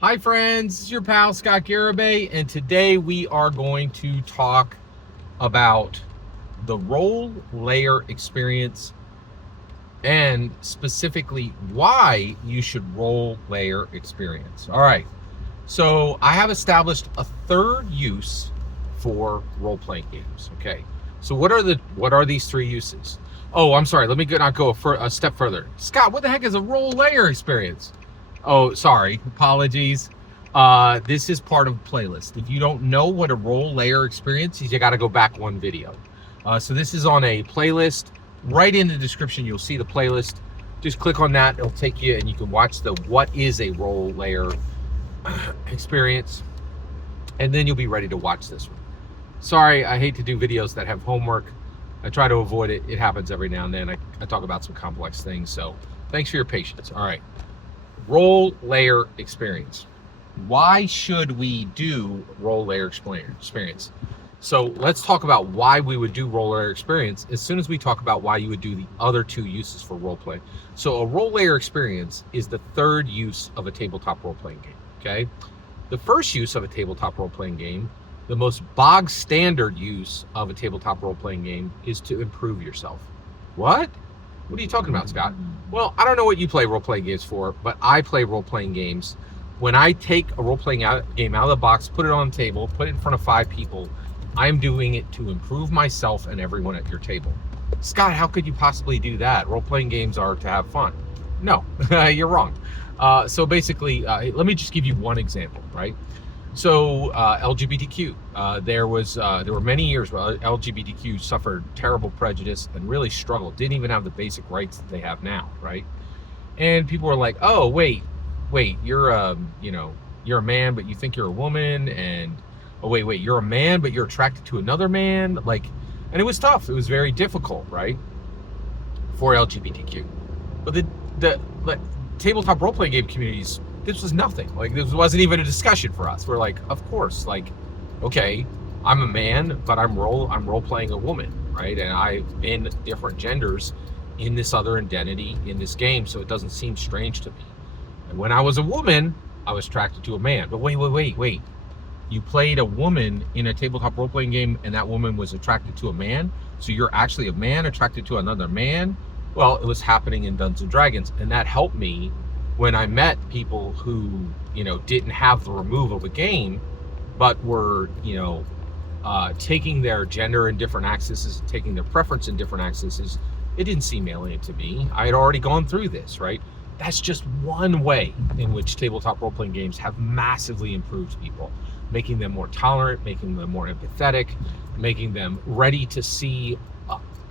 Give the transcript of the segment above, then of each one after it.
Hi friends, it's your pal Scott Garibay, and today we are going to talk about the role layer experience and specifically why you should role layer experience. All right, so I have established a third use for role-playing games. Okay, so what are these three uses? Oh, I'm sorry. Let me not go a step further. Scott, what the heck is a role layer experience? Oh, sorry. Apologies. This is part of a playlist. If you don't know what a role layer experience is, you got to go back one video. So this is on a playlist. Right in the description, you'll see the playlist. Just click on that. It'll take you, and you can watch the what is a role layer experience, and then you'll be ready to watch this one. Sorry, I hate to do videos that have homework. I try to avoid it. It happens every now and then. I talk about some complex things, so thanks for your patience. All right. Role layer experience. Why should we do role layer experience? So let's talk about why we would do role layer experience as soon as we talk about why you would do the other two uses for role play. So a role layer experience is the third use of a tabletop role playing game. Okay. The first use of a tabletop role playing game, the most bog standard use of a tabletop role playing game, is to improve yourself. What? What are you talking about, Scott? Well, I don't know what you play role-playing games for, but I play role-playing games. When I take a role-playing game out of the box, put it on the table, put it in front of 5 people, I'm doing it to improve myself and everyone at your table. Scott, how could you possibly do that? Role-playing games are to have fun. No, you're wrong. So basically, let me just give you one example, right? So LGBTQ, there were many years where LGBTQ suffered terrible prejudice and really struggled, didn't even have the basic rights that they have now, right? And people were like, oh, wait, you're you're a man, but you think you're a woman, and oh, wait, you're a man, but you're attracted to another man, like, and it was tough. It was very difficult, right, for LGBTQ. But the like, tabletop role playing game communities, this was nothing. Like, this wasn't even a discussion for us. We're like, of course, like, okay, I'm a man, but I'm role playing a woman, right? And I've been different genders in this other identity in this game, so it doesn't seem strange to me. And when I was a woman, I was attracted to a man. But wait. You played a woman in a tabletop role playing game, and that woman was attracted to a man. So you're actually a man attracted to another man. Well, it was happening in Dungeons and Dragons, and that helped me when I met people who, didn't have the remove of a game, but were, taking their gender in different axes, taking their preference in different axes. It didn't seem alien to me. I had already gone through this, right? That's just one way in which tabletop role-playing games have massively improved people, making them more tolerant, making them more empathetic, making them ready to see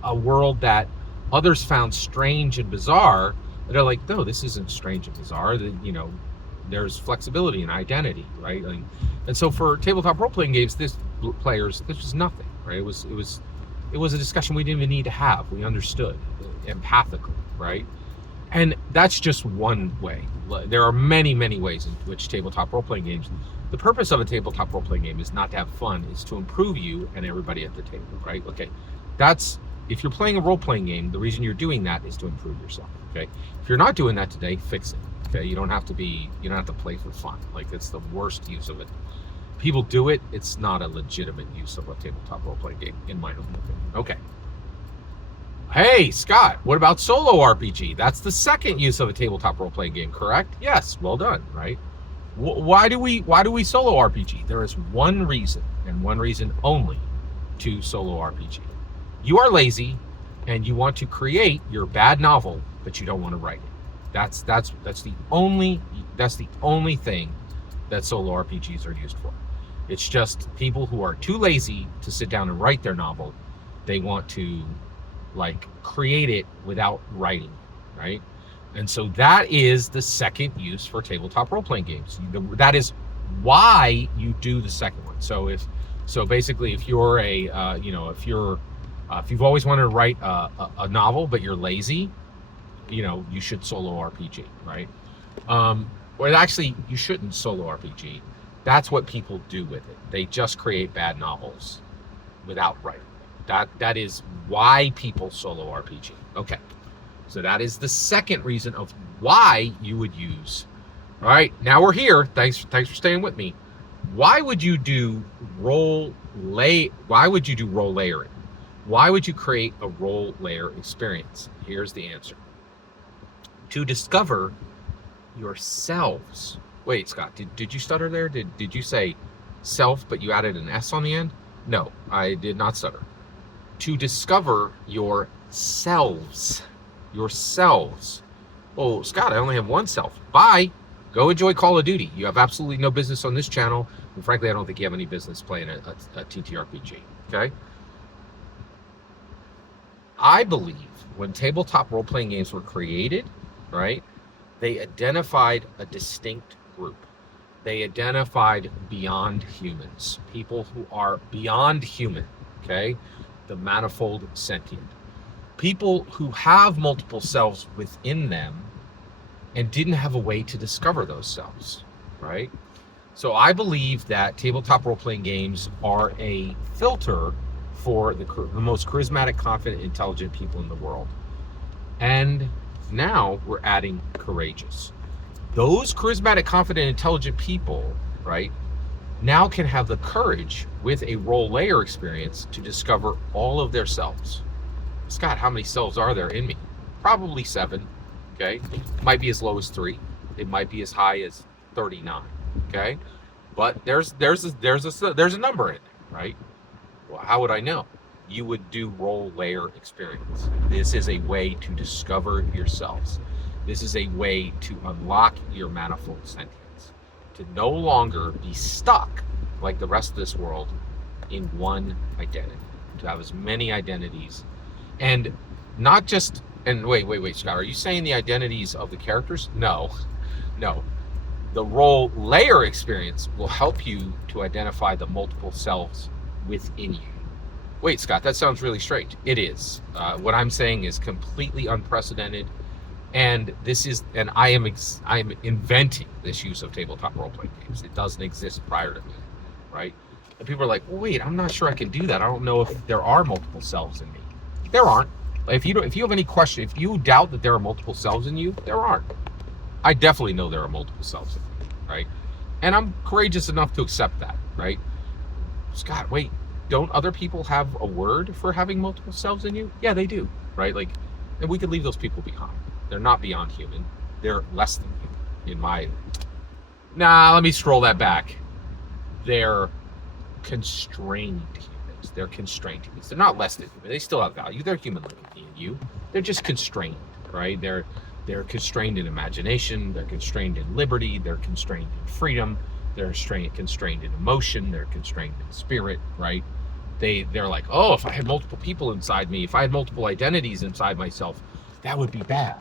a world that others found strange and bizarre. They're like, no, this isn't strange and bizarre. There's flexibility and identity, right? Like, and so for tabletop role-playing games, this was nothing, right? It was a discussion we didn't even need to have. We understood empathically, right? And that's just one way. There are many, many ways in which tabletop role-playing games. The purpose of a tabletop role-playing game is not to have fun; is to improve you and everybody at the table, right? Okay, if you're playing a role-playing game, the reason you're doing that is to improve yourself. Okay, if you're not doing that today, fix it. Okay, you don't have to play for fun. Like, it's the worst use of it. People do it. It's not a legitimate use of a tabletop role-playing game, in my own opinion. Okay. Hey, Scott, what about solo RPG? That's the second use of a tabletop role-playing game, correct? Yes, well done, right? Why do we solo RPG? There is one reason, and one reason only, to solo RPG. You are lazy, and you want to create your bad novel, but you don't want to write it. That's the only thing that solo RPGs are used for. It's just people who are too lazy to sit down and write their novel. They want to, like, create it without writing, right? And so that is the second use for tabletop role-playing games. That is why you do the second one. So basically, if you're if you've always wanted to write a novel but you're lazy, you should solo RPG, right? Or actually, you shouldn't solo RPG. That's what people do with it. They just create bad novels without writing. That is why people solo RPG. Okay, so that is the second reason of why you would use All right, now we're here. Thanks for staying with me. Why would you do Why would you do role layering? Why would you create a role layer experience? Here's the answer. To discover yourselves. Wait, Scott, did you stutter there? Did you say self, but you added an S on the end? No, I did not stutter. To discover yourselves. Yourselves. Oh, Scott, I only have one self. Bye. Go enjoy Call of Duty. You have absolutely no business on this channel. And frankly, I don't think you have any business playing a TTRPG. Okay? I believe when tabletop role-playing games were created, right, they identified a distinct group. They identified beyond humans, people who are beyond human, okay? The manifold sentient. People who have multiple selves within them and didn't have a way to discover those selves, right? So I believe that tabletop role-playing games are a filter for the most charismatic, confident, intelligent people in the world. And now we're adding courageous. Those charismatic, confident, intelligent people, right, now can have the courage with a role layer experience to discover all of their selves. Scott, how many selves are there in me? Probably 7. Okay, might be as low as 3. It might be as high as 39. Okay, but there's a number in there, right? Well, how would I know? You would do role layer experience. This is a way to discover yourselves. This is a way to unlock your manifold sentience, to no longer be stuck like the rest of this world in one identity, to have as many identities, and not just. And wait, Scott, are you saying the identities of the characters? No. The role layer experience will help you to identify the multiple selves within you. Wait, Scott, that sounds really strange. It is. What I'm saying is completely unprecedented, and I am inventing this use of tabletop role-playing games. It doesn't exist prior to me, right? And people are like, well, wait, I'm not sure I can do that. I don't know if there are multiple selves in me. There aren't. If you have any question, if you doubt that there are multiple selves in you, there aren't. I definitely know there are multiple selves in me, right? And I'm courageous enough to accept that, right? Scott, wait, don't other people have a word for having multiple selves in you? Yeah, they do, right? Like, and we could leave those people behind. They're not beyond human. They're less than human, in my. Nah, let me scroll that back. They're constrained humans. They're constrained humans. They're not less than human. They still have value. They're human like me and you. They're just constrained, right? They're constrained in imagination. They're constrained in liberty. They're constrained in freedom. They're constrained in emotion. They're constrained in spirit, right? They're like, oh, if I had multiple people inside me, if I had multiple identities inside myself, that would be bad,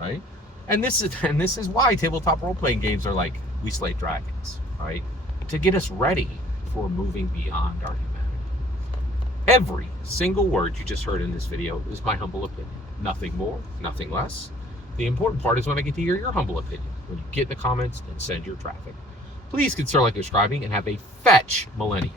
right? And this is why tabletop role-playing games are like We Slay Dragons, right? To get us ready for moving beyond our humanity. Every single word you just heard in this video is my humble opinion. Nothing more, nothing less. The important part is when I get to hear your humble opinion, when you get in the comments and send your traffic. Please consider like, subscribing, and have a fetch millennium.